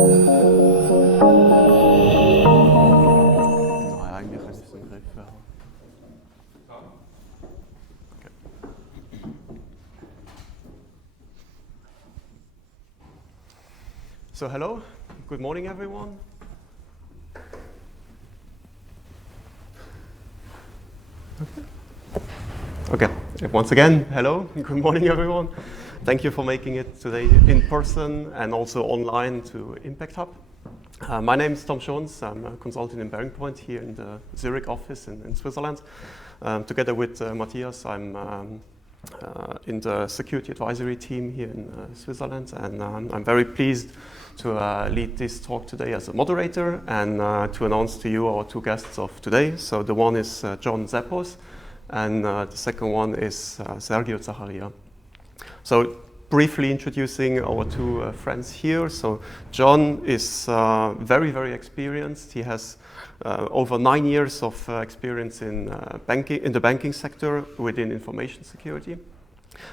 Naja, eigentlich kann ich es im Griff haben. Okay. So hello, good morning everyone. Okay, once again, hello, good morning everyone. Thank you for making it today in person and also online to Impact Hub. My name is Tom Schoens. I'm a consultant in Bearing Point here in the Zurich office in Switzerland. Together with Matthias, I'm in the security advisory team here in Switzerland, and I'm very pleased to lead this talk today as a moderator and to announce to you our two guests of today. So the one is John Zeppos, and the second one is Sergio Zacharia. So briefly introducing our two friends here. So John is very, very experienced. He has over 9 years of experience in the banking sector within information security.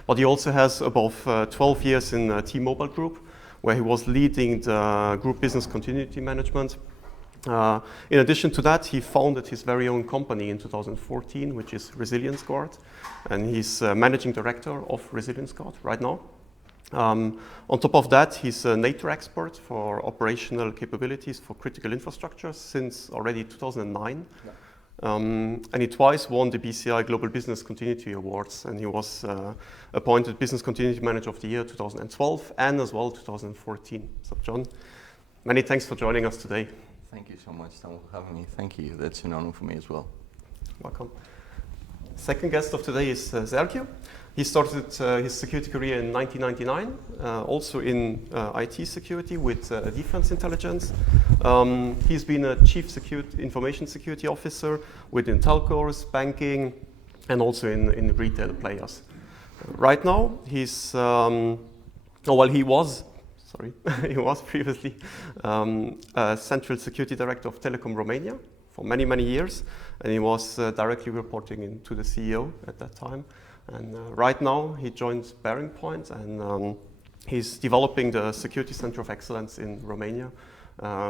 But he also has above 12 years in T-Mobile Group, where he was leading the group business continuity management. In addition to that, he founded his very own company in 2014, which is Resilience Guard, and he's managing director of Resilience Guard right now. On top of that, he's a NATO expert for operational capabilities for critical infrastructure since already 2009. Yeah. And he twice won the BCI Global Business Continuity Awards, and he was appointed Business Continuity Manager of the Year 2012 and as well 2014. So John, many thanks for joining us today. Thank you so much, Tom, for having me. Thank you. That's an honor for me as well. Welcome. Second guest of today is Sergio. He started his security career in 1999, also in IT security with defense intelligence. He's been a chief information security officer within telcos, banking, and also in retail players. Right now, he's, he was previously Central Security Director of Telecom Romania for many, many years, and he was directly reporting to the CEO at that time. And right now, he joins Bearing Point, and he's developing the Security Center of Excellence in Romania,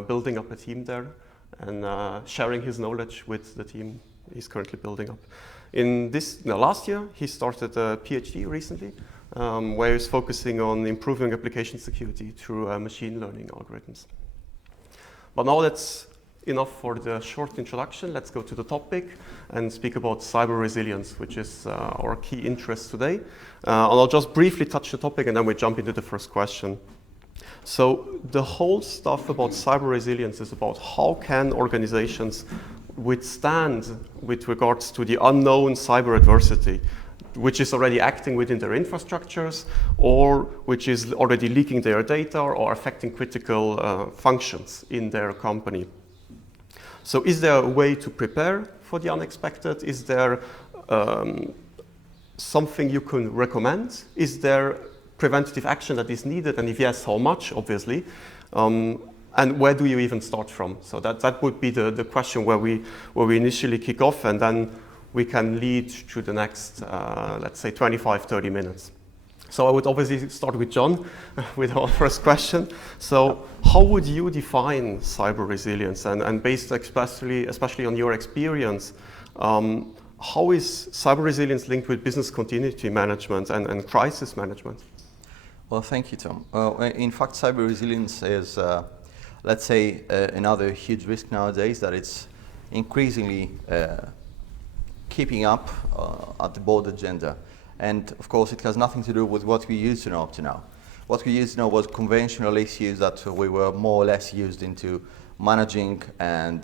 building up a team there, and sharing his knowledge with the team he's currently building up. Last year, he started a PhD recently, where he's focusing on improving application security through machine learning algorithms. But now that's enough for the short introduction. Let's go to the topic and speak about cyber resilience, which is our key interest today. And I'll just briefly touch the topic and then we jump into the first question. So the whole stuff about cyber resilience is about how can organizations withstand with regards to the unknown cyber adversity, which is already acting within their infrastructures or which is already leaking their data or affecting critical functions in their company. So is there a way to prepare for the unexpected? Is there something you can recommend? Is there preventative action that is needed? And if yes, how much, obviously? And where do you even start from? So that would be the question where we initially kick off, and then we can lead to the next, let's say, 25, 30 minutes. So I would obviously start with John with our first question. So how would you define cyber resilience? And based especially on your experience, how is cyber resilience linked with business continuity management and crisis management? Well, thank you, Tom. In fact, cyber resilience is, let's say, another huge risk nowadays that it's increasingly keeping up at the board agenda. And of course, it has nothing to do with what we used to know up to now. What we used to know was conventional issues that we were more or less used into managing and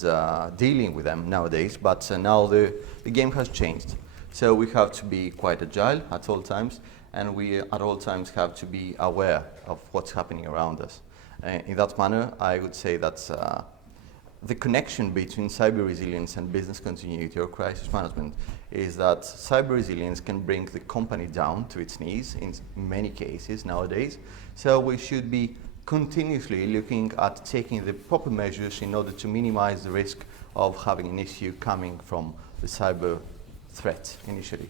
dealing with them nowadays. But now the game has changed. So we have to be quite agile at all times, and we at all times have to be aware of what's happening around us. In that manner, I would say that the connection between cyber resilience and business continuity or crisis management is that cyber resilience can bring the company down to its knees in many cases nowadays. So we should be continuously looking at taking the proper measures in order to minimize the risk of having an issue coming from the cyber threat initially.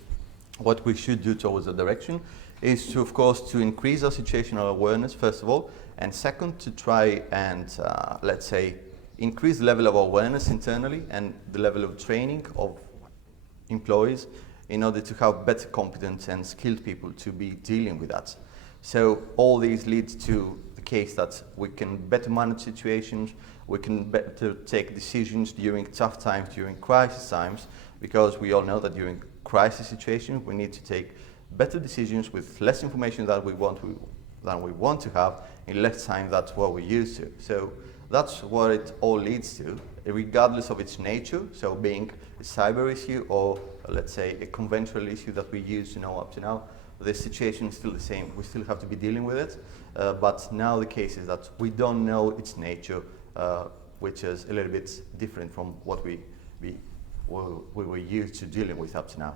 What we should do towards the direction is to, of course, to increase our situational awareness, first of all, and second, to try and, let's say, increase the level of awareness internally and the level of training of employees in order to have better competent and skilled people to be dealing with that. So all these leads to the case that we can better manage situations, we can better take decisions during tough times, during crisis times, because we all know that during crisis situations we need to take better decisions with less information than we want to have in less time than what we used to. So that's what it all leads to, regardless of its nature, so being a cyber issue or, let's say, a conventional issue that we used to know up to now. The situation is still the same. We still have to be dealing with it, but now the case is that we don't know its nature, which is a little bit different from what we were used to dealing with up to now.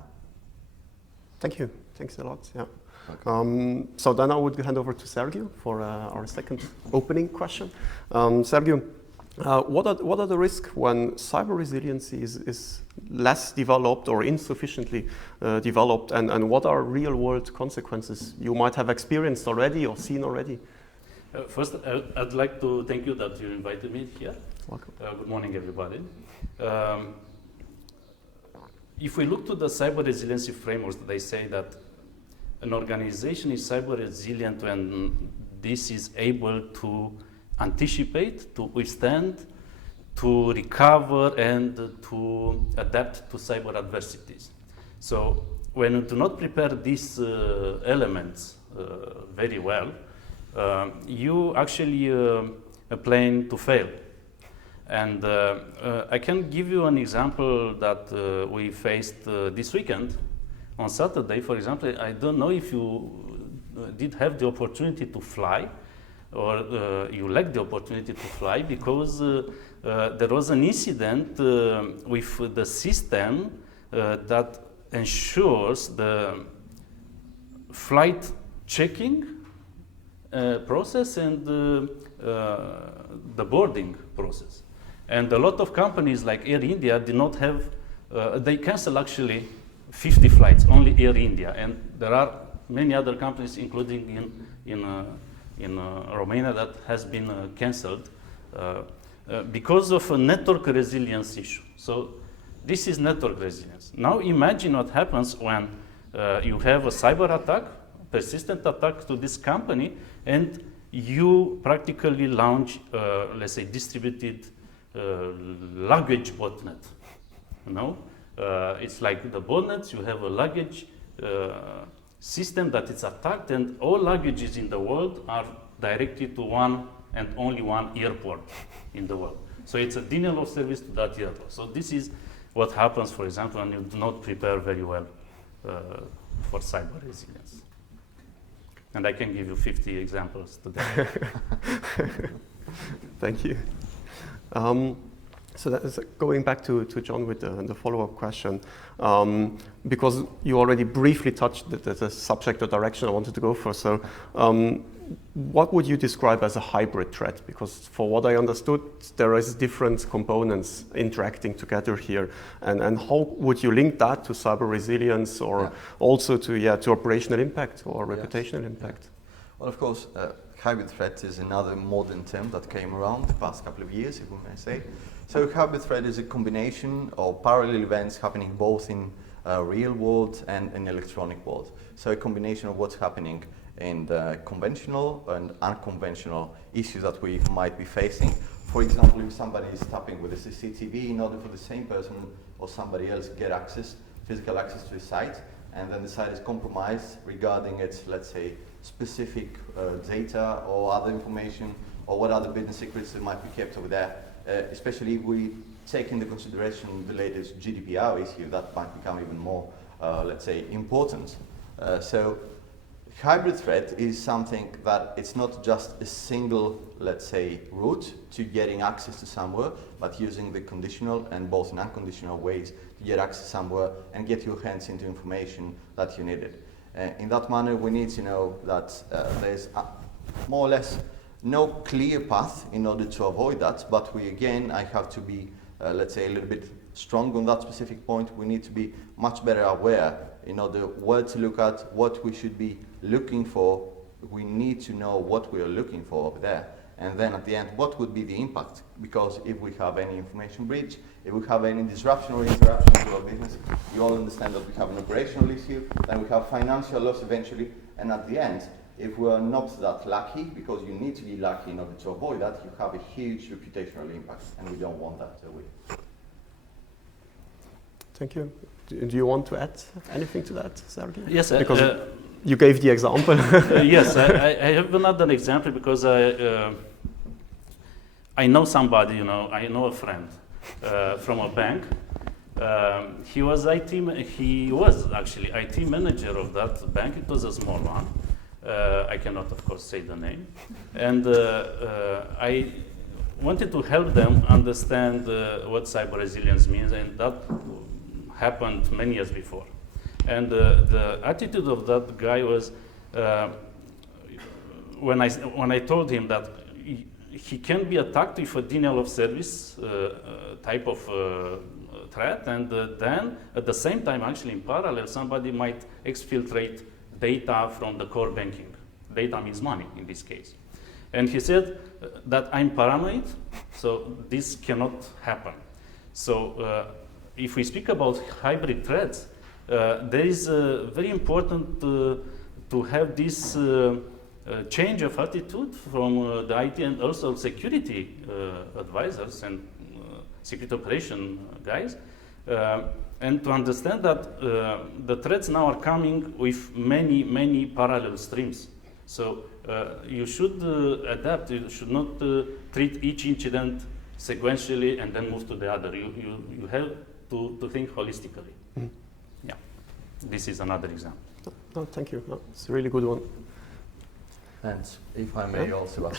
Thank you. Thanks a lot. Yeah. Okay. So then I would hand over to Sergio for our second opening question. Sergio, what are the risks when cyber resiliency is less developed or insufficiently developed, and what are real-world consequences you might have experienced already or seen already? First, I'd like to thank you that you invited me here. Welcome. Good morning, everybody. If we look to the cyber resiliency frameworks, they say that an organization is cyber resilient when this is able to anticipate, to withstand, to recover, and to adapt to cyber adversities. So when you do not prepare these elements very well, you actually plan to fail. And I can give you an example that we faced this weekend. On Saturday, for example, I don't know if you did have the opportunity to fly, or you lacked the opportunity to fly, because there was an incident with the system that ensures the flight checking process and the boarding process. And a lot of companies like Air India did not have, they cancel actually 50 flights, only Air India. And there are many other companies, including in Romania, that has been cancelled because of a network resilience issue. So this is network resilience. Now imagine what happens when you have a cyber attack, persistent attack to this company, and you practically launch, let's say, distributed luggage botnet. You know, it's like the botnets. You have a luggage system that is attacked, and all luggages in the world are directed to one and only one airport in the world. So it's a denial of service to that airport. So this is what happens, for example, when you do not prepare very well for cyber resilience. And I can give you 50 examples today. Thank you. So that is going back to John with the follow-up question, because you already briefly touched the subject or direction I wanted to go for. So what would you describe as a hybrid threat? Because for what I understood, there is different components interacting together here. And how would you link that to cyber resilience, or also to operational impact or reputational impact? Well, of course, hybrid threat is another modern term that came around the past couple of years, if we may say. So hybrid threat is a combination of parallel events happening both in real world and in electronic world. So a combination of what's happening in the conventional and unconventional issues that we might be facing. For example, if somebody is tapping with a CCTV in order for the same person or somebody else get access, physical access to the site, and then the site is compromised regarding its, let's say, specific data or other information, or what other business secrets that might be kept over there, especially if we take into consideration the latest GDPR issue that might become even more, let's say, important. So hybrid threat is something that it's not just a single, let's say, route to getting access to somewhere, but using the conditional and both non-conditional ways to get access somewhere and get your hands into information that you needed. In that manner, we need to know that there's more or less no clear path in order to avoid that, but I have to be, let's say, a little bit strong on that specific point. We need to be much better aware in order where to look at, what we should be looking for. We need to know what we are looking for over there. And then at the end, what would be the impact? Because if we have any information breach, if we have any disruption or interruption to our business, you all understand that we have an operational issue, then we have financial loss eventually, and at the end, if we are not that lucky, because you need to be lucky in order to avoid that, you have a huge reputational impact, and we don't want that to win. Thank you. Do you want to add anything to that, Sergey? Yes, because you gave the example. Yes, I have another example because I know somebody, you know, I know a friend from a bank. He was actually IT manager of that bank. It was a small one. I cannot, of course, say the name. And I wanted to help them understand what cyber resilience means, and that happened many years before. And the attitude of that guy was, when I told him that he can be attacked with a denial of service type of threat, and then at the same time, actually in parallel, somebody might exfiltrate data from the core banking. Data means money in this case. And he said that I'm paranoid, so this cannot happen. So if we speak about hybrid threats, there is very important to have this change of attitude from the IT and also security advisors and security operation guys, and to understand that the threats now are coming with many, many parallel streams. So you should adapt. You should not treat each incident sequentially and then move to the other. You have to think holistically. Mm-hmm. Yeah, this is another example. No, thank you. No, it's a really good one. And if I may also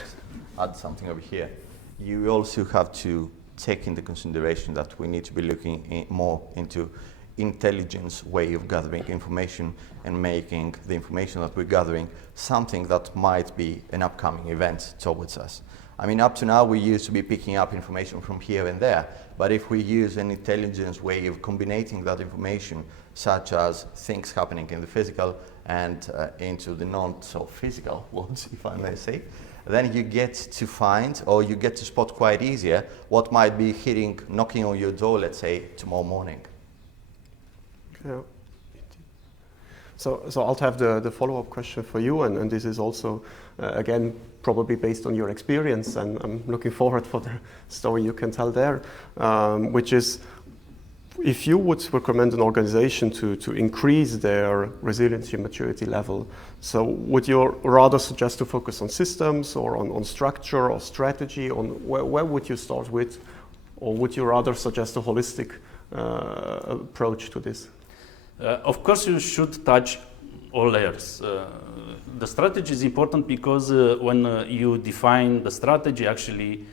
add something over here, you also have to take into consideration that we need to be looking more into intelligence way of gathering information and making the information that we're gathering something that might be an upcoming event towards us. I mean, up to now we used to be picking up information from here and there, but if we use an intelligence way of combining that information, such as things happening in the physical and into the non-so-physical worlds, if I may say, then you get to find, or you get to spot quite easier, what might be knocking on your door, let's say, tomorrow morning. Yeah. So I'll have the follow-up question for you, and this is also, again, probably based on your experience, and I'm looking forward for the story you can tell there, which is, if you would recommend an organization to increase their resiliency and maturity level, so would you rather suggest to focus on systems or on structure or strategy? Where would you start with, or would you rather suggest a holistic approach to this? Of course, you should touch all layers. The strategy is important because when you define the strategy, actually,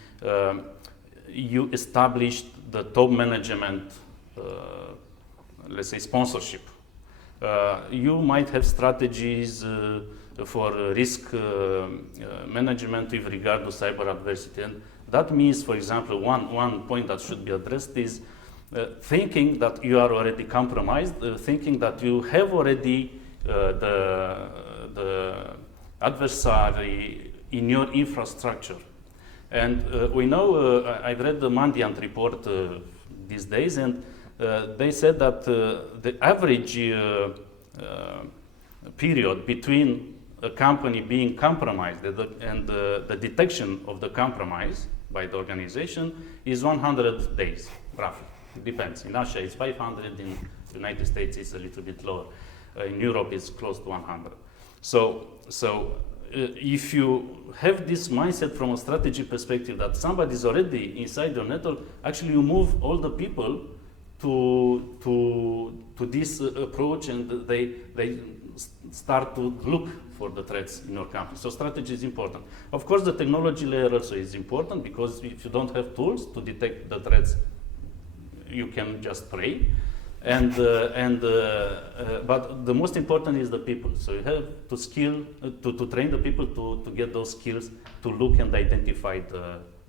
you established the top management, let's say, sponsorship. You might have strategies for risk management with regard to cyber adversity. And that means, for example, one point that should be addressed is thinking that you are already compromised, thinking that you have already the adversary in your infrastructure. And we know, I've read the Mandiant report these days, and they said that the average period between a company being compromised and the detection of the compromise by the organization is 100 days, roughly. It depends. In Russia, it's 500. In the United States, it's a little bit lower. In Europe, it's close to 100. So if you have this mindset from a strategy perspective that somebody is already inside your network, actually you move all the people to this approach, and they start to look for the threats in your company. So strategy is important. Of course, the technology layer also is important, because if you don't have tools to detect the threats, you can just pray. But the most important is the people. So you have to train the people to get those skills to look and identify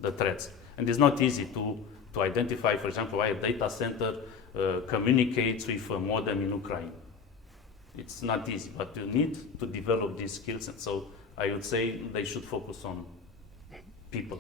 the threats. And it's not easy to identify, for example, why a data center communicates with a modem in Ukraine. It's not easy, but you need to develop these skills, and so I would say they should focus on people.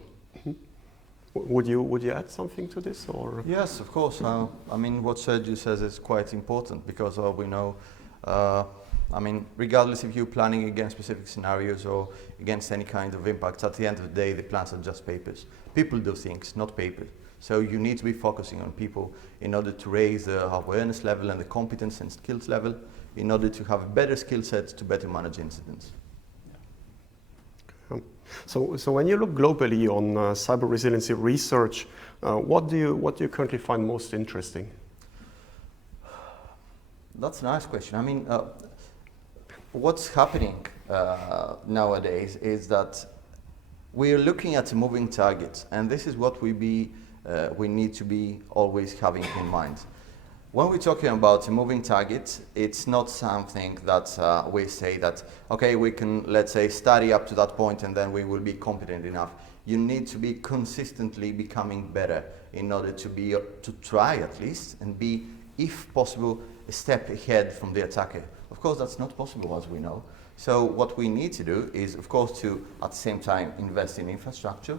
Would you add something to this, or? Yes, of course. I mean, what Sergio says is quite important because we know, I mean, regardless if you're planning against specific scenarios or against any kind of impacts, at the end of the day, the plans are just papers. People do things, not paper. So you need to be focusing on people in order to raise the awareness level and the competence and skills level in order to have a better skill set to better manage incidents. So when you look globally on cyber resiliency research, what do you currently find most interesting? That's a nice question. I mean, what's happening nowadays is that we are looking at a moving target, and this is what we need to be always having in mind. When we're talking about a moving target, it's not something that we say that, okay, we can, let's say, study up to that point and then we will be competent enough. You need to be consistently becoming better in order to try at least and be, if possible, a step ahead from the attacker. Of course, that's not possible, as we know. So what we need to do is, of course, to, at the same time, invest in infrastructure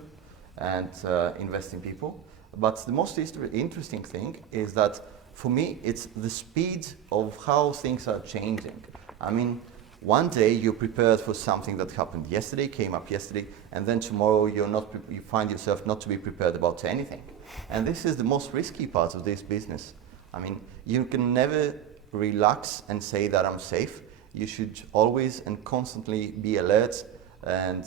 and invest in people. But the most interesting thing is that for me, it's the speed of how things are changing. I mean, one day you're prepared for something that happened yesterday, came up yesterday, and then tomorrow you find yourself not to be prepared about anything. And this is the most risky part of this business. I mean, you can never relax and say that I'm safe. You should always and constantly be alert and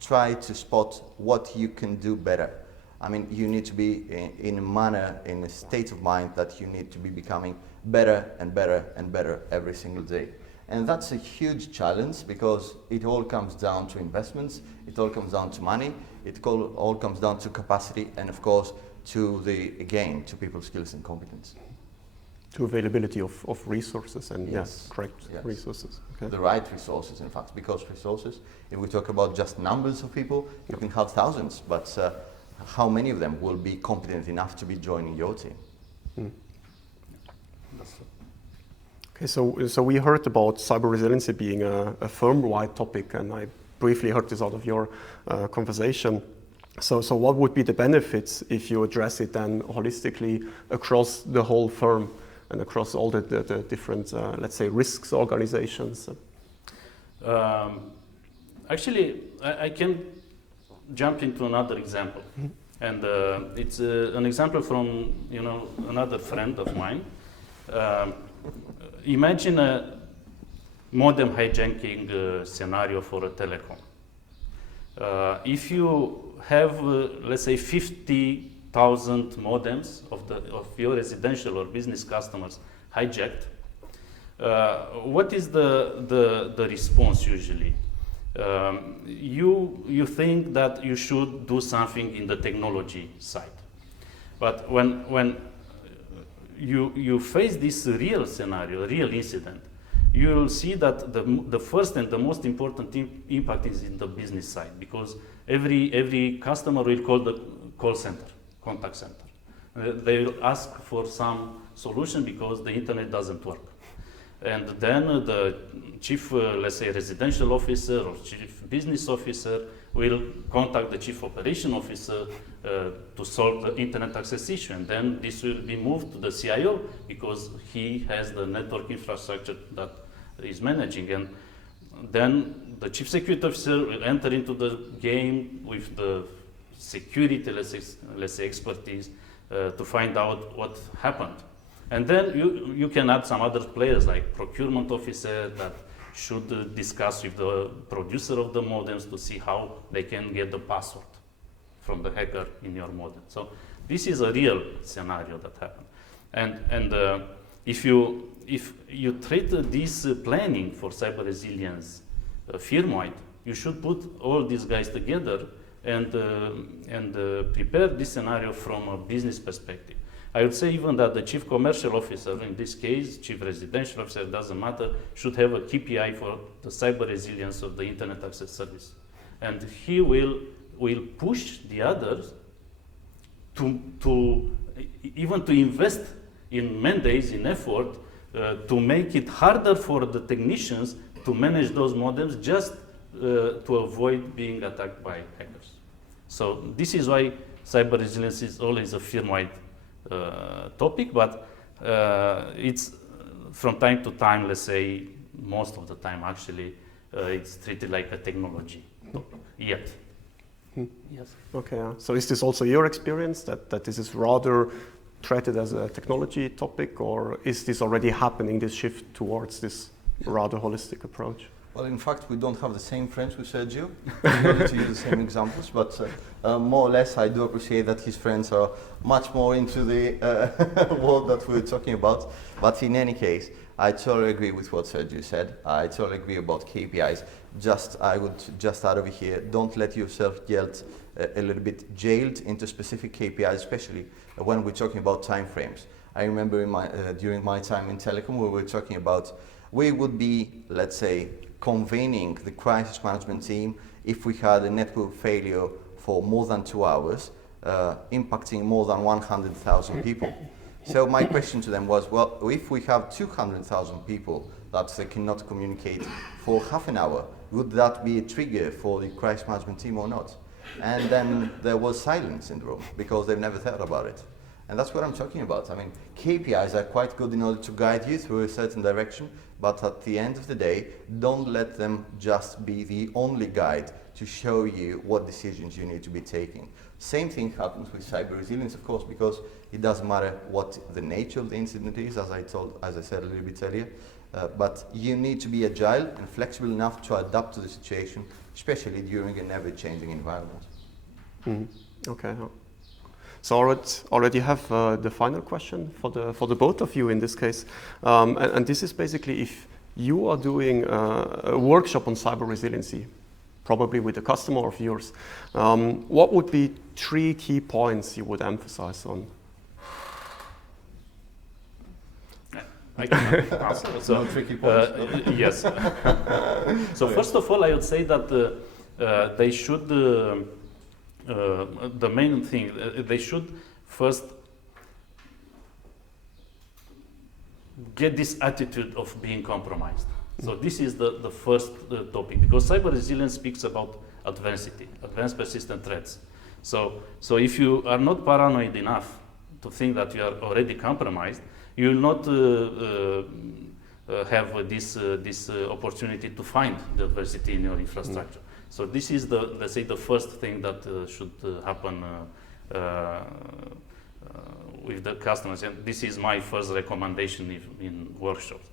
try to spot what you can do better. I mean, you need to be in a manner, in a state of mind that you need to be becoming better and better and better every single day. And that's a huge challenge because it all comes down to investments, it all comes down to money, it all comes down to capacity, and of course, to people's skills and competence. To availability of resources and yes. Correct resources. Okay. The right resources, in fact, because resources, if we talk about just numbers of people, you can have thousands, but how many of them will be competent enough to be joining your team? Okay, so we heard about cyber resiliency being a firm-wide topic, and I briefly heard this out of your conversation. So what would be the benefits if you address it then holistically across the whole firm and across all the different, let's say, risks organizations? Actually, I can jump into another example, and it's an example from another friend of mine. Imagine a modem hijacking scenario for a telecom. If you have, let's say, 50,000 modems of your residential or business customers hijacked, what is the response usually? You think that you should do something in the technology side, but when you face this real scenario, real incident, you will see that the first and the most important impact is in the business side, because every customer will call the call center, contact center. They will ask for some solution because the internet doesn't work. And then the chief, let's say, residential officer or chief business officer will contact the chief operation officer to solve the internet access issue. And then this will be moved to the CIO because he has the network infrastructure that is managing. And then the chief security officer will enter into the game with the security, let's say expertise, to find out what happened. And then you can add some other players like procurement officer that should discuss with the producer of the modems to see how they can get the password from the hacker in your modem. So this is a real scenario that happened. And if you treat this planning for cyber resilience firm-wide, you should put all these guys together and prepare this scenario from a business perspective. I would say even that the chief commercial officer, in this case, chief residential officer, doesn't matter, should have a KPI for the cyber resilience of the internet access service. And he will push the others to even to invest in man days, in effort, to make it harder for the technicians to manage those modems, just to avoid being attacked by hackers. So this is why cyber resilience is always a firm-wide topic, but it's from time to time, let's say most of the time actually, it's treated like a technology topic, yet. Yes. Okay, so is this also your experience, that this is rather treated as a technology topic, or is this already happening, this shift towards this rather holistic approach? Well, in fact, we don't have the same friends with Sergio, in order to use the same examples, but more or less I do appreciate that his friends are much more into the world that we're talking about. But in any case, I totally agree with what Sergio said. I totally agree about KPIs. I would just add over here, don't let yourself get a little bit jailed into specific KPIs, especially when we're talking about time frames. I remember during my time in telecom, we were talking about, we would be, let's say, convening the crisis management team if we had a network failure for more than 2 hours, impacting more than 100,000 people. So my question to them was, well, if we have 200,000 people that they cannot communicate for half an hour, would that be a trigger for the crisis management team or not? And then there was silence in the room because they've never thought about it. And that's what I'm talking about. I mean, KPIs are quite good in order to guide you through a certain direction, but at the end of the day, don't let them just be the only guide to show you what decisions you need to be taking. Same thing happens with cyber resilience, of course, because it doesn't matter what the nature of the incident is, as I said a little bit earlier, but you need to be agile and flexible enough to adapt to the situation, especially during an ever-changing environment. Mm-hmm. Okay. So already have the final question for the both of you in this case, and this is basically if you are doing a workshop on cyber resiliency, probably with a customer of yours, what would be 3 key points you would emphasize on? I can answer. So, no tricky points. Yes. So first of all, I would say that they should. The main thing, they should first get this attitude of being compromised. So this is the first topic, because cyber resilience speaks about adversity, advanced persistent threats. So if you are not paranoid enough to think that you are already compromised, you will not have this opportunity to find the adversity in your infrastructure. So this is let's say the first thing that should happen with the customers, and this is my first recommendation in workshops.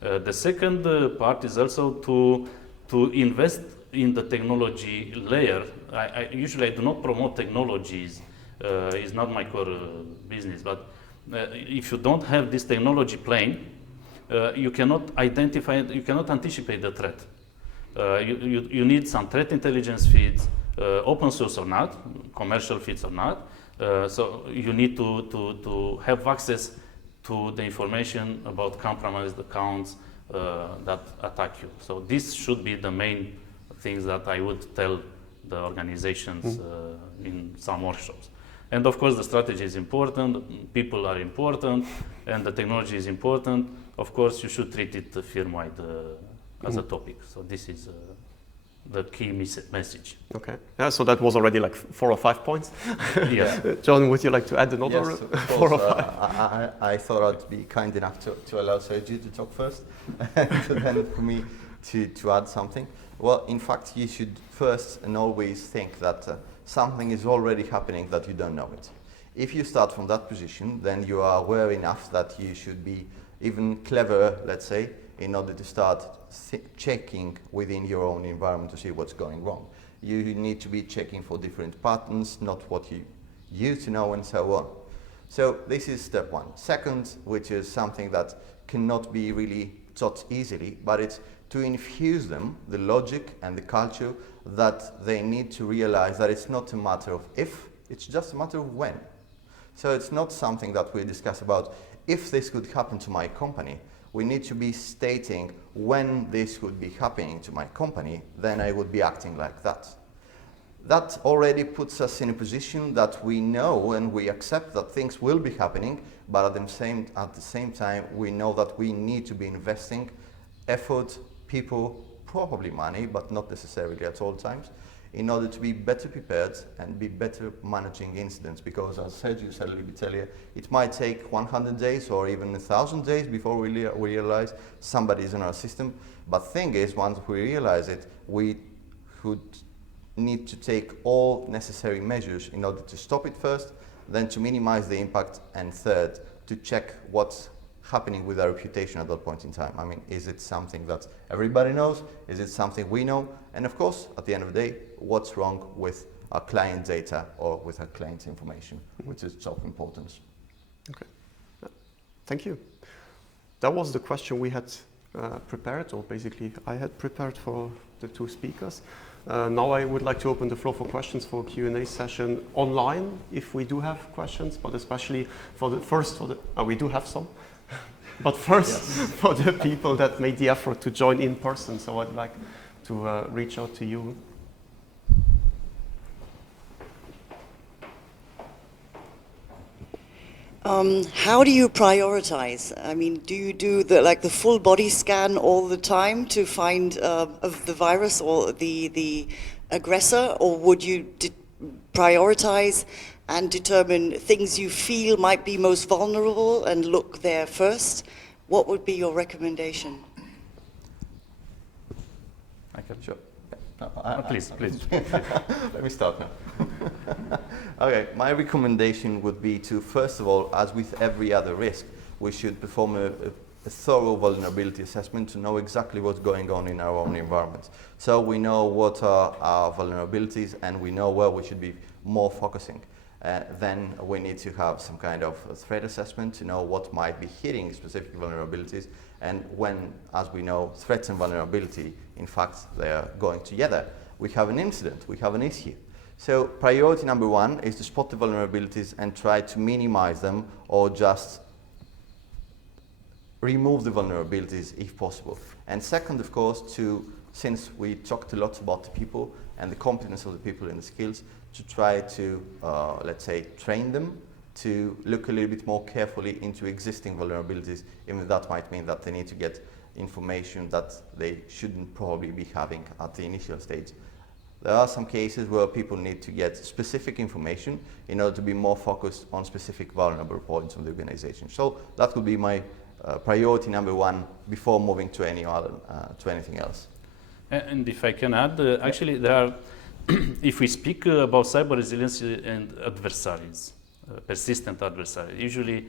The second part is also to invest in the technology layer. Usually I do not promote technologies, it's not my core business, but if you don't have this technology plane, you cannot identify, you cannot anticipate the threat. You need some threat intelligence feeds, open source or not, commercial feeds or not. So you need to have access to the information about compromised accounts that attack you. So this should be the main things that I would tell the organizations in some workshops. And of course the strategy is important, people are important, and the technology is important. Of course you should treat it firm-wide as a topic. So this is the key message. Okay. Yeah, so that was already like 4 or 5 points. Yeah. John, would you like to add another Yes, of 4 course. or 5? I thought I'd be kind enough to allow Sergio to talk first, and then for me to add something. Well, in fact, you should first and always think that something is already happening that you don't know it. If you start from that position, then you are aware enough that you should be even cleverer, let's say, in order to start checking within your own environment to see what's going wrong. You need to be checking for different patterns, not what you used to know, and so on. So this is step 1. Second, which is something that cannot be really taught easily, but it's to infuse them the logic and the culture that they need to realize that it's not a matter of if, it's just a matter of when. So it's not something that we discuss about if this could happen to my company. We need to be stating when this would be happening to my company, then I would be acting like that. that already puts us in a position that we know and we accept that things will be happening, but at the same time, we know that we need to be investing effort, people, probably money, but not necessarily at all times, in order to be better prepared and be better managing incidents. Because as Sergio said a little bit earlier, it might take 100 days or even 1,000 days before we realize somebody is in our system. But thing is, once we realize it, we would need to take all necessary measures in order to stop it first, then to minimize the impact, and third, to check what's happening with our reputation at that point in time. I mean, is it something that everybody knows? Is it something we know? And of course, at the end of the day, what's wrong with our client data or with our client information, which is of importance. Okay, thank you. That was the question we had prepared, or basically I had prepared for the two speakers. Now I would like to open the floor for questions for a Q&A session online, if we do have questions, but especially we do have some. But first, yes. For the people that made the effort to join in person, so I'd like to reach out to you. How do you prioritize? I mean, do you do the full body scan all the time to find of the virus or the aggressor, or would you prioritize and determine things you feel might be most vulnerable and look there first? What would be your recommendation? I can. Sure. Please. Let me start now. Okay, my recommendation would be to, first of all, as with every other risk, we should perform a thorough vulnerability assessment to know exactly what's going on in our own environment. So we know what are our vulnerabilities and we know where we should be more focusing. Then we need to have some kind of threat assessment to know what might be hitting specific vulnerabilities, and when, as we know, threats and vulnerability, in fact, they are going together. We have an incident, we have an issue. So priority number one is to spot the vulnerabilities and try to minimize them, or just remove the vulnerabilities if possible. And second, of course, since we talked a lot about the people and the competence of the people and the skills, to try to, let's say, train them to look a little bit more carefully into existing vulnerabilities, even that might mean that they need to get information that they shouldn't probably be having at the initial stage. There are some cases where people need to get specific information in order to be more focused on specific vulnerable points of the organization. So that would be my priority number one before moving to anything else. And if I can add, actually there are, if we speak about cyber resiliency and adversaries, persistent adversaries, usually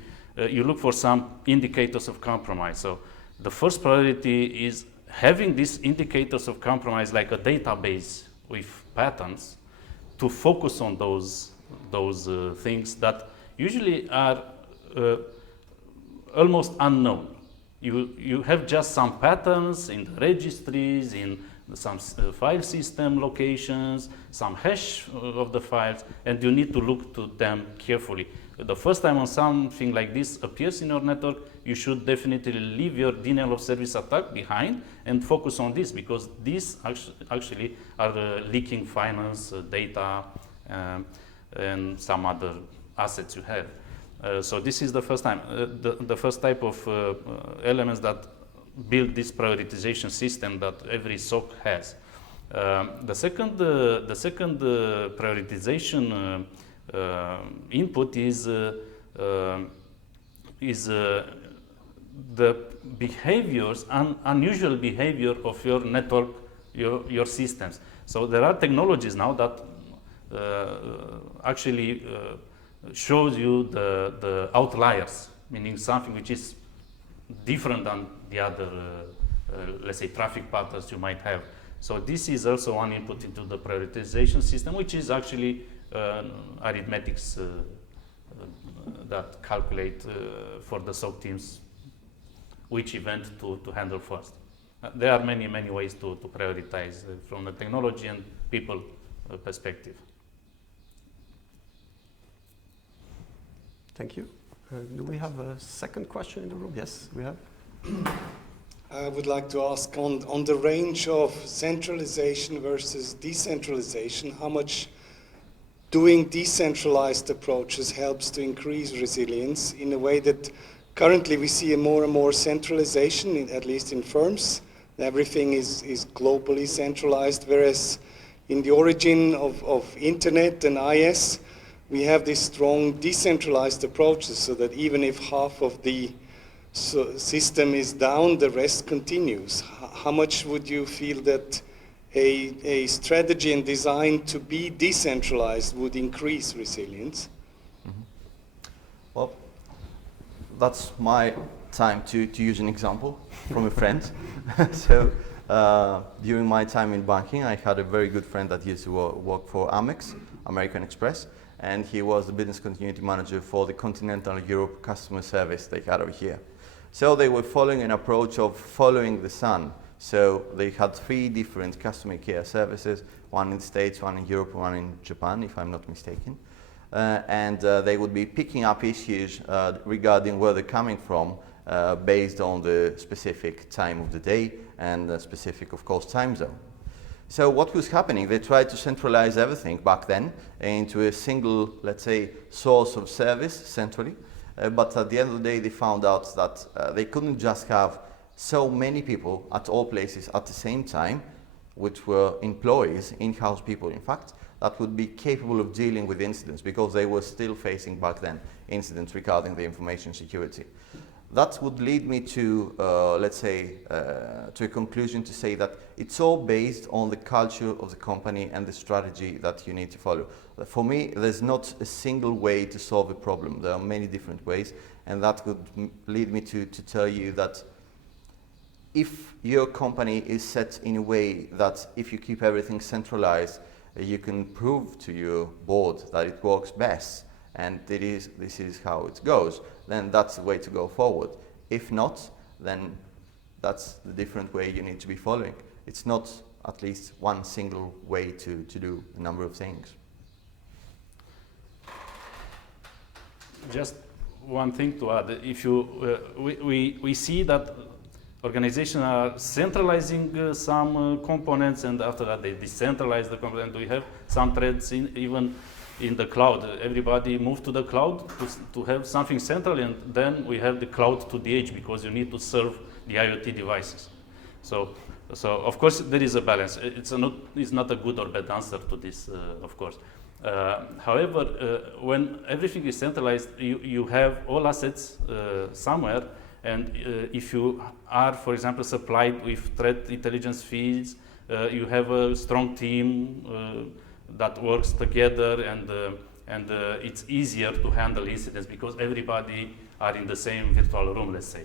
you look for some indicators of compromise. So the first priority is having these indicators of compromise, like a database with patterns, to focus on those things that usually are almost unknown. You have just some patterns in the registries, in some file system locations, some hash of the files, and you need to look to them carefully. The first time on something like this appears in your network, you should definitely leave your denial of service attack behind and focus on this, because these actually are leaking finance, data, and some other assets you have. So this is the first time, the first type of elements that build this prioritization system that every SOC has. The second prioritization input is the behaviors, unusual behavior of your network, your systems. So there are technologies now that actually shows you the outliers, meaning something which is different than the other, let's say, traffic patterns you might have. So this is also one input into the prioritization system, which is actually arithmetics that calculate for the SOC teams which event to handle first. There are many ways to prioritize from the technology and people perspective. Thank you. Do we have a second question in the room? Yes, we have. I would like to ask on the range of centralization versus decentralization, how much doing decentralized approaches helps to increase resilience in a way that currently we see a more and more centralization, at least in firms. Everything is globally centralized, whereas in the origin of internet and IS, we have these strong decentralized approaches so that even if half of the system is down, the rest continues. How much would you feel that a strategy and design to be decentralized would increase resilience? Well, that's my time to use an example from a friend. So during my time in banking, I had a very good friend that used to work for Amex, American Express, and he was the business continuity manager for the continental Europe customer service they had over here. So they were following an approach of following the sun. So they had 3 different customer care services, one in the States, one in Europe, one in Japan, if I'm not mistaken. And they would be picking up issues regarding where they're coming from based on the specific time of the day and the specific, of course, time zone. So what was happening, they tried to centralize everything back then into a single, let's say, source of service centrally. But at the end of the day, they found out that they couldn't just have so many people at all places at the same time, which were employees, in-house people in fact, that would be capable of dealing with incidents, because they were still facing back then incidents regarding the information security. That would lead me to, let's say, to a conclusion to say that it's all based on the culture of the company and the strategy that you need to follow. For me, there's not a single way to solve a problem. There are many different ways, and that would lead me to tell you that if your company is set in a way that if you keep everything centralized, you can prove to your board that it works best, and this is how it goes, then that's the way to go forward. If not, then that's the different way you need to be following. It's not at least one single way to do a number of things. Just one thing to add. If you, we see that organizations are centralizing some components, and after that they decentralize the component. We have some threads even in the cloud. Everybody moved to the cloud to have something central, and then we have the cloud to the edge, because you need to serve the IoT devices. So of course there is a balance. It's not a good or bad answer to this, of course. However, when everything is centralized, you have all assets somewhere. And if you are, for example, supplied with threat intelligence feeds, you have a strong team that works together, and it's easier to handle incidents because everybody are in the same virtual room, let's say.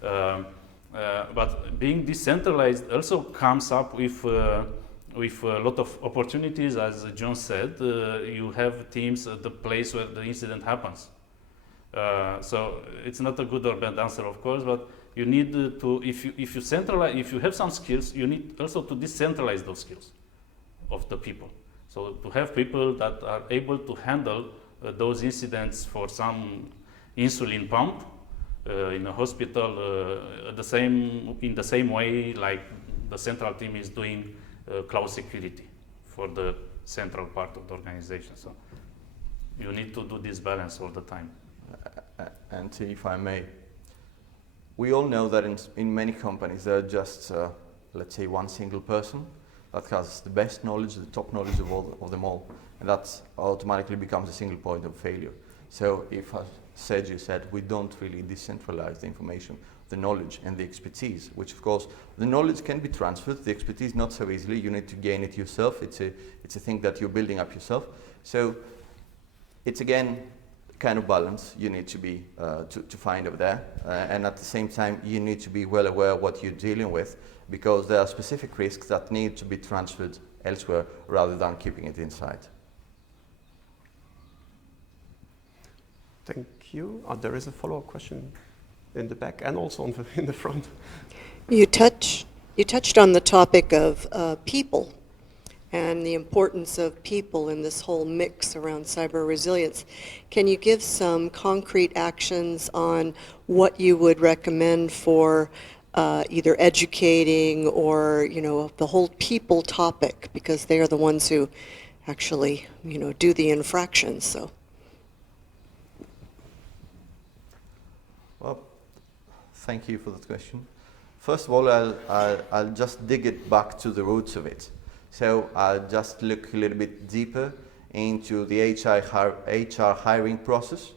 But being decentralized also comes up with a lot of opportunities, as John said. You have teams at the place where the incident happens. So it's not a good or bad answer, of course, but you need to, if you centralize, if you have some skills, you need also to decentralize those skills of the people. So to have people that are able to handle those incidents for some insulin pump in a hospital in the same way like the central team is doing cloud security for the central part of the organization. So you need to do this balance all the time. And if I may, we all know that in many companies there are just, let's say, one single person that has the best knowledge, the top knowledge of them all, and that automatically becomes a single point of failure. So if, as Sergio said, we don't really decentralize the information, the knowledge and the expertise, which of course the knowledge can be transferred, the expertise not so easily, you need to gain it yourself, it's a thing that you're building up yourself. So it's again kind of balance you need to be to find over there, and at the same time you need to be well aware of what you're dealing with, because there are specific risks that need to be transferred elsewhere rather than keeping it inside. Thank you. There is a follow-up question in the back and also in the front. You touched on the topic of people and the importance of people in this whole mix around cyber resilience. Can you give some concrete actions on what you would recommend for either educating or, the whole people topic, because they are the ones who actually, do the infractions, so. Well, thank you for that question. First of all, I'll just dig it back to the roots of it. So I'll just look a little bit deeper into the HR hiring process.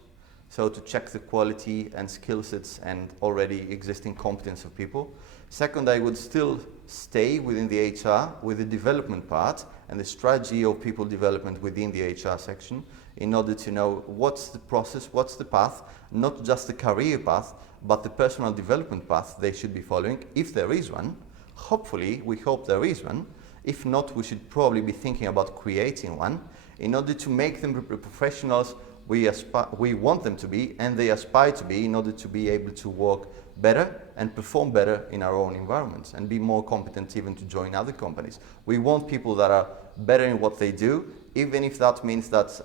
So to check the quality and skill sets and already existing competence of people. Second, I would still stay within the HR with the development part and the strategy of people development within the HR section in order to know what's the process, what's the path, not just the career path, but the personal development path they should be following, if there is one. Hopefully, we hope there is one. If not, we should probably be thinking about creating one in order to make them the professionals we want them to be and they aspire to be in order to be able to work better and perform better in our own environments and be more competent even to join other companies. We want people that are better in what they do, even if that means that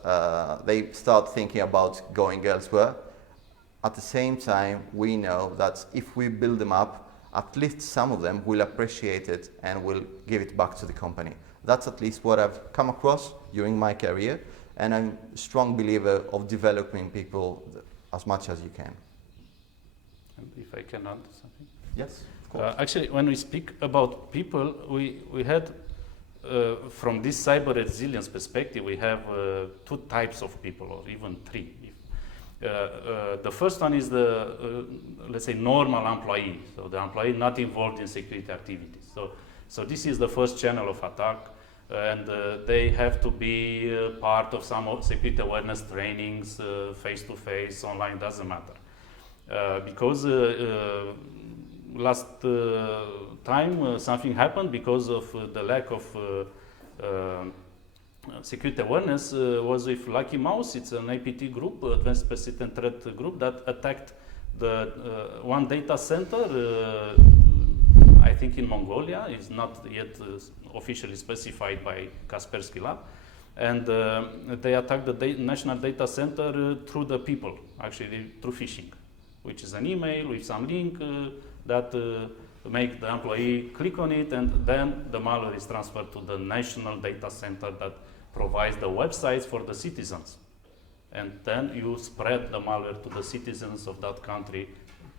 they start thinking about going elsewhere. At the same time, we know that if we build them up, at least some of them will appreciate it and will give it back to the company. That's at least what I've come across during my career. And I'm a strong believer of developing people as much as you can. And if I can add something? Yes, of course. Actually, when we speak about people, we had, from this cyber resilience perspective, we have 2 types of people, or even 3. The first one is the, let's say, normal employee, so the employee not involved in security activities. So this is the first channel of attack. And they have to be part of some security awareness trainings, face-to-face, online, doesn't matter. Because last time something happened because of the lack of security awareness was with Lucky Mouse. It's an APT group, Advanced Persistent Threat group, that attacked the one data center, I think in Mongolia. It's not yet officially specified by Kaspersky Lab. And they attacked the national data center through the people, actually through phishing, which is an email with some link that make the employee click on it, and then the malware is transferred to the national data center that provides the websites for the citizens. And then you spread the malware to the citizens of that country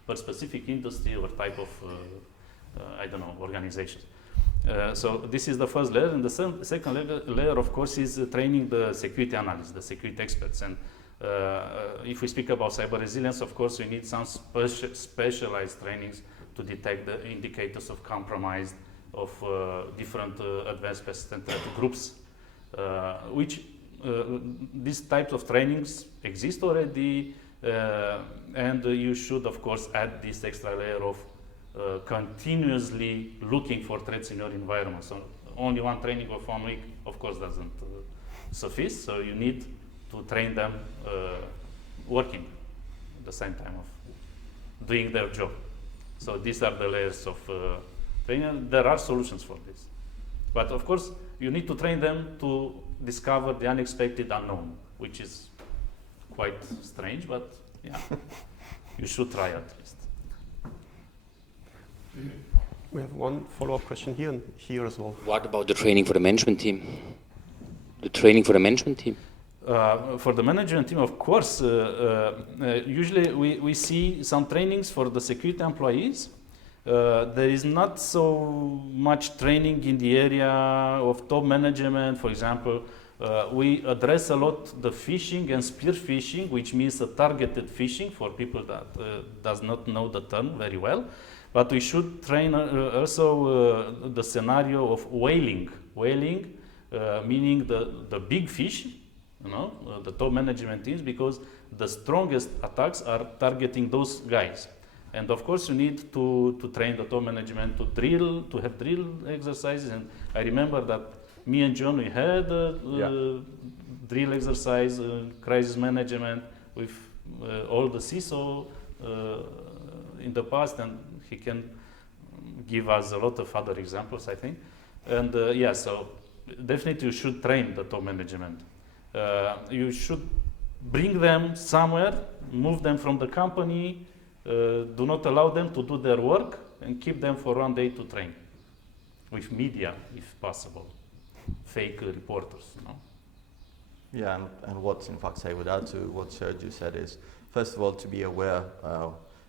per specific industry or type of, I don't know, organization. So this is the first layer, and the second layer, of course, is training the security analysts, the security experts. And if we speak about cyber resilience, of course, we need some specialized trainings to detect the indicators of compromise of different advanced persistent threat groups, which these types of trainings exist already, and you should, of course, add this extra layer of continuously looking for threats in your environment. So only one training of 1 week, of course, doesn't suffice. So you need to train them working at the same time of doing their job. So these are the layers of training. There are solutions for this. But of course, you need to train them to discover the unexpected unknown, which is quite strange, but yeah, you should try at least. We have one follow-up question here and here as well. What about the training for the management team? The training for the management team? For the management team, of course, usually we see some trainings for the security employees. There is not so much training in the area of top management. For example, we address a lot the phishing and spear phishing, which means a targeted phishing for people that does not know the term very well. But we should train also the scenario of whaling. Whaling, meaning the big fish, the top management teams, because the strongest attacks are targeting those guys. And of course, you need to train the top management to have drill exercises. And I remember that me and John, we had drill exercise, crisis management with all the CISO in the past, and he can give us a lot of other examples, I think. And yeah, so definitely you should train the top management. You should bring them somewhere, move them from the company, do not allow them to do their work, and keep them for 1 day to train with media, if possible, fake reporters. No? Yeah, and what in fact I would add to what Sergio said is, first of all, to be aware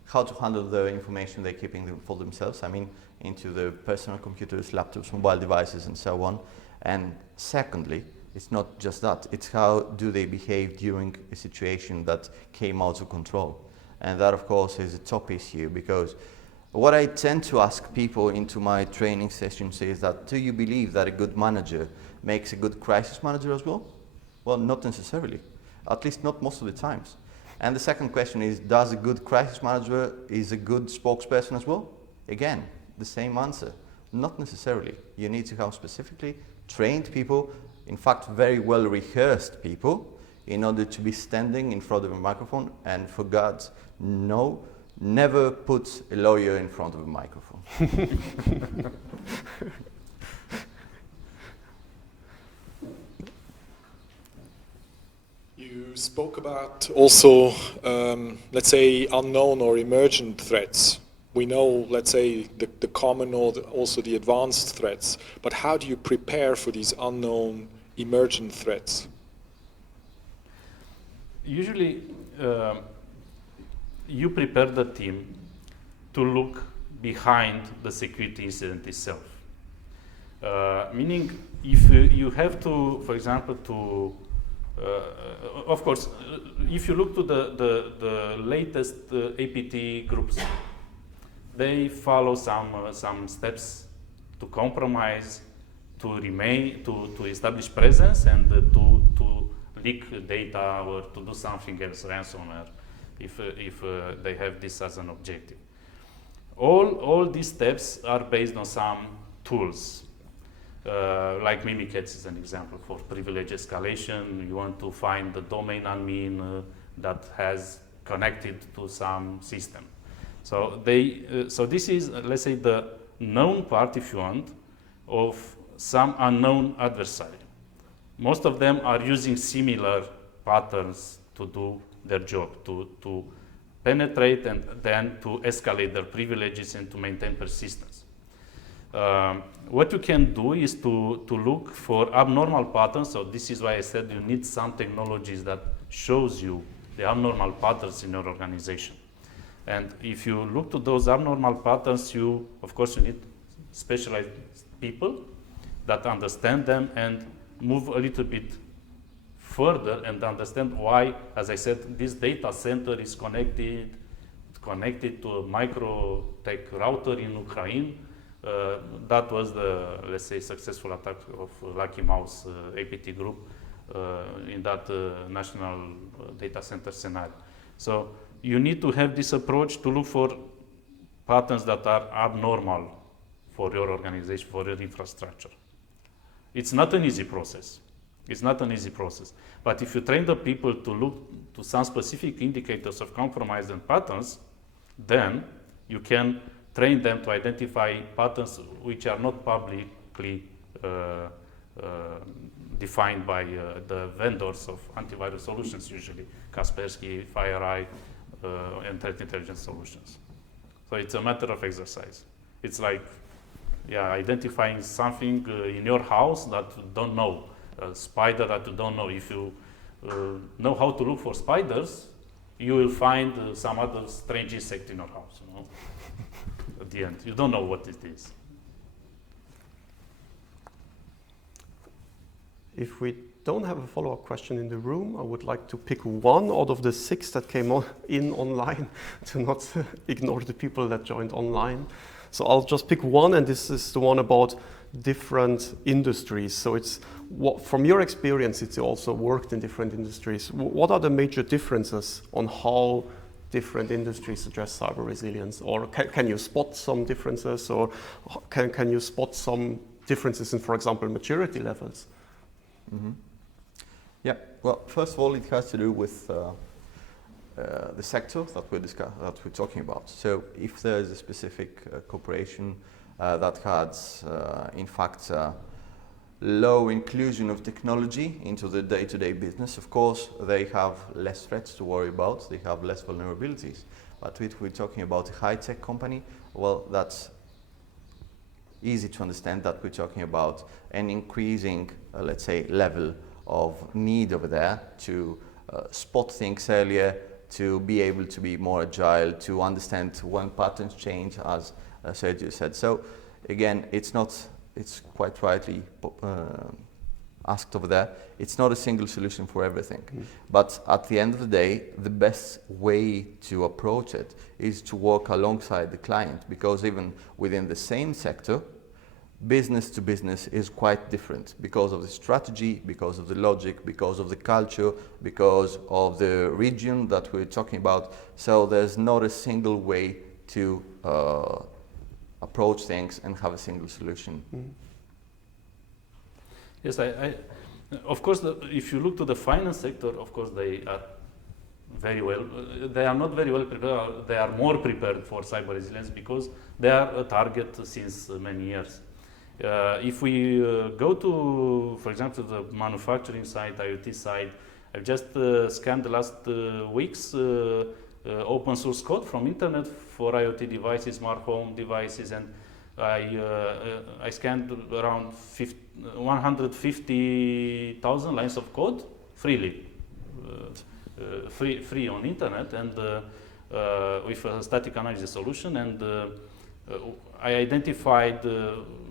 how to handle the information they're keeping for themselves, I mean, into the personal computers, laptops, mobile devices, and so on. And secondly, it's not just that, it's how do they behave during a situation that came out of control. And that, of course, is a top issue, because what I tend to ask people into my training sessions is that, do you believe that a good manager makes a good crisis manager as well? Well, not necessarily, at least not most of the times. And the second question is, does a good crisis manager is a good spokesperson as well? Again, the same answer, not necessarily. You need to have specifically trained people, in fact, very well rehearsed people, in order to be standing in front of a microphone, and for God's no, never put a lawyer in front of a microphone. You spoke about also, let's say, unknown or emergent threats. We know, let's say, the common or also the advanced threats, but how do you prepare for these unknown emergent threats? Usually, you prepare the team to look behind the security incident itself. Meaning, if you have to, for example, of course, if you look to the latest APT groups, they follow some steps to compromise, to remain, to establish presence, and to leak data or to do something else, ransomware, if they have this as an objective. All these steps are based on some tools. Like Mimikatz is an example for privilege escalation. You want to find the domain admin that has connected to some system. So this is, let's say, the known part, if you want, of some unknown adversary. Most of them are using similar patterns to do their job, to penetrate and then to escalate their privileges and to maintain persistence. What you can do is to look for abnormal patterns. So this is why I said you need some technologies that shows you the abnormal patterns in your organization. And if you look to those abnormal patterns, of course, you need specialized people that understand them and move a little bit further and understand why, as I said, this data center is connected to a micro-tech router in Ukraine. That was the, let's say, successful attack of Lucky Mouse APT group in that national data center scenario. So you need to have this approach to look for patterns that are abnormal for your organization, for your infrastructure. It's not an easy process. It's not an easy process. But if you train the people to look to some specific indicators of compromise and patterns, then you can train them to identify patterns which are not publicly defined by the vendors of antivirus solutions, usually Kaspersky, FireEye, and threat intelligence solutions. So it's a matter of exercise. It's like, identifying something in your house that you don't know, a spider that you don't know. If you know how to look for spiders, you will find some other strange insect in your house. You know? At the end, you don't know what it is. If we don't have a follow-up question in the room, I would like to pick one out of the 6 that came in online to not ignore the people that joined online. So I'll just pick one, and this is the one about different industries. So it's from your experience, it's also worked in different industries. What are the major differences on how different industries address cyber resilience? Or can you spot some differences, or can you spot some differences in, for example, maturity levels? Mm-hmm. Yeah, well, first of all, it has to do with the sector that we're talking about. So if there is a specific corporation that has, in fact, low inclusion of technology into the day-to-day business, of course, they have less threats to worry about, they have less vulnerabilities. But if we're talking about a high-tech company well, that's easy to understand that we're talking about an increasing, let's say, level of need over there to spot things earlier, to be able to be more agile, to understand when patterns change, as Sergio said. So again, it's quite rightly asked over there, it's not a single solution for everything. But at the end of the day, the best way to approach it is to work alongside the client, because even within the same sector, business to business is quite different because of the strategy, because of the logic, because of the culture, because of the region that we're talking about. So there's not a single way to approach things and have a single solution. Yes, of course, if you look to the finance sector, of course, they are very well. They are not very well prepared. They are more prepared for cyber resilience because they are a target since many years. If we go to, for example, the manufacturing side, IoT side, I've just scanned the last week's open source code from internet for IoT devices, smart home devices, and I scanned around 150,000 lines of code freely, free on internet, and with a static analysis solution. And I identified,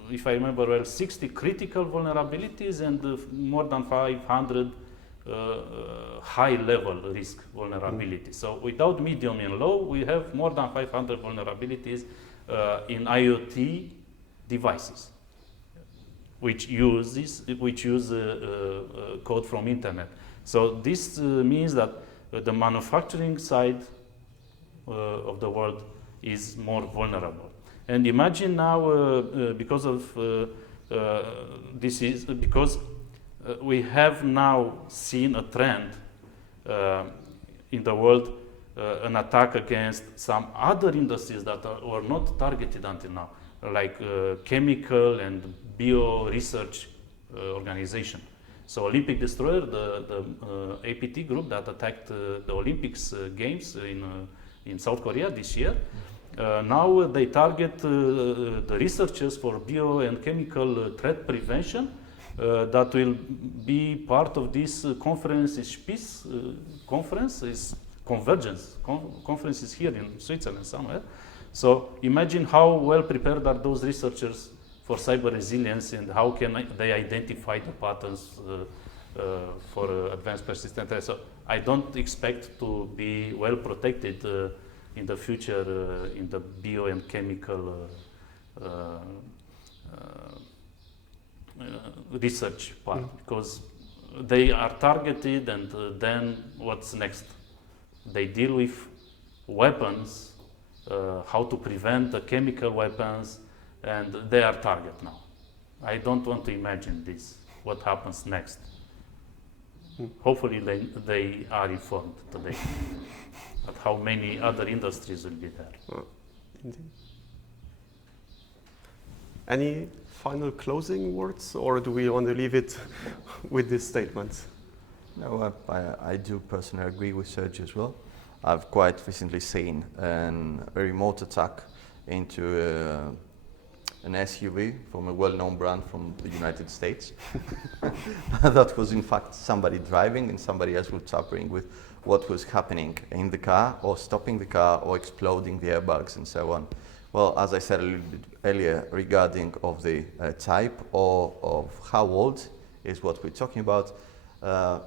if I remember well, 60 critical vulnerabilities and more than 500 high-level risk vulnerabilities. So without medium and low, we have more than 500 vulnerabilities in IoT devices, which use code from internet. So this means that the manufacturing side of the world is more vulnerable. And imagine now, because we have now seen a trend in the world, an attack against some other industries that were not targeted until now, like chemical and bio research organization. So Olympic Destroyer, the APT group that attacked the Olympics games in South Korea this year, now they target the researchers for bio and chemical threat prevention that will be part of this conference, is peace conference, is convergence. Conference is here in Switzerland somewhere. So imagine how well prepared are those researchers for cyber resilience, and how can they identify the patterns for advanced persistent threats. So I don't expect to be well protected in the future in the bio and chemical research part, because they are targeted, and then what's next? They deal with weapons, how to prevent the chemical weapons, and they are target now. I don't want to imagine this, what happens next. Hopefully they are informed today about how many other industries will be there. Indeed. Any final closing words, or do we want to leave it with this statement? No, I do personally agree with Sergio as well. I've quite recently seen a remote attack into an SUV from a well-known brand from the United States. That was in fact somebody driving, and somebody else was tampering with what was happening in the car, or stopping the car, or exploding the airbags and so on. Well, as I said a little bit earlier, regarding of the type or of how old is what we're talking about,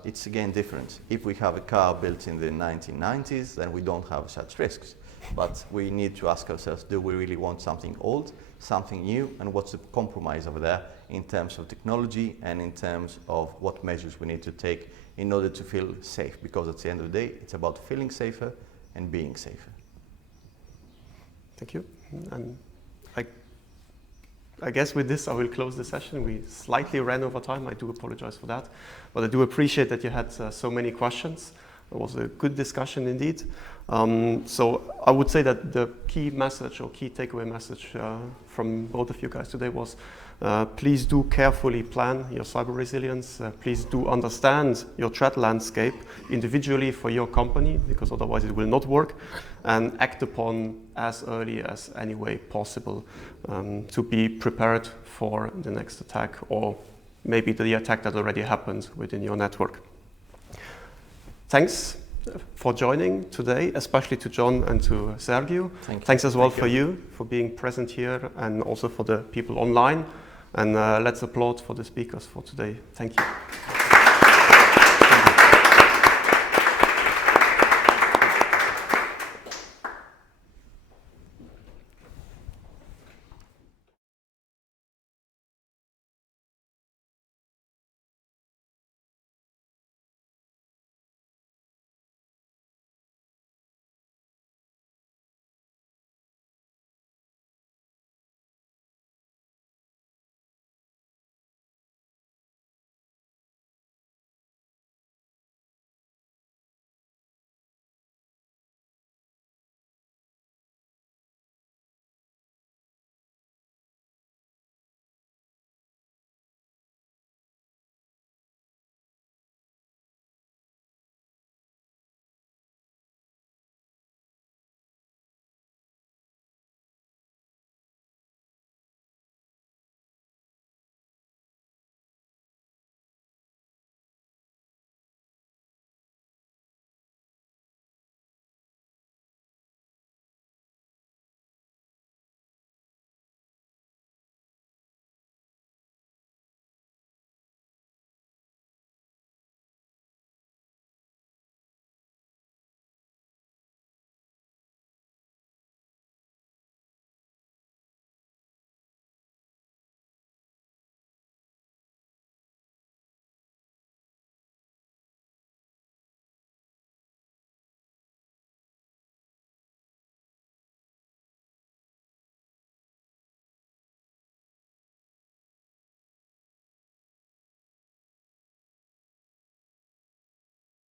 it's again different. If we have a car built in the 1990s, then we don't have such risks. But we need to ask ourselves, do we really want something old, something new, and what's the compromise over there in terms of technology and in terms of what measures we need to take in order to feel safe? Because at the end of the day, it's about feeling safer and being safer. Thank you. And I guess with this, I will close the session. We slightly ran over time. I do apologize for that. But I do appreciate that you had so many questions. It was a good discussion indeed. So I would say that the key message or key takeaway message from both of you guys today was Please do carefully plan your cyber resilience. Please do understand your threat landscape individually for your company, because otherwise it will not work, and act upon as early as any way possible to be prepared for the next attack, or maybe the attack that already happened within your network. Thanks for joining today, especially to John and to Sergio. Thanks as well for you for being present here, and also for the people online. And let's applaud for the speakers for today. Thank you.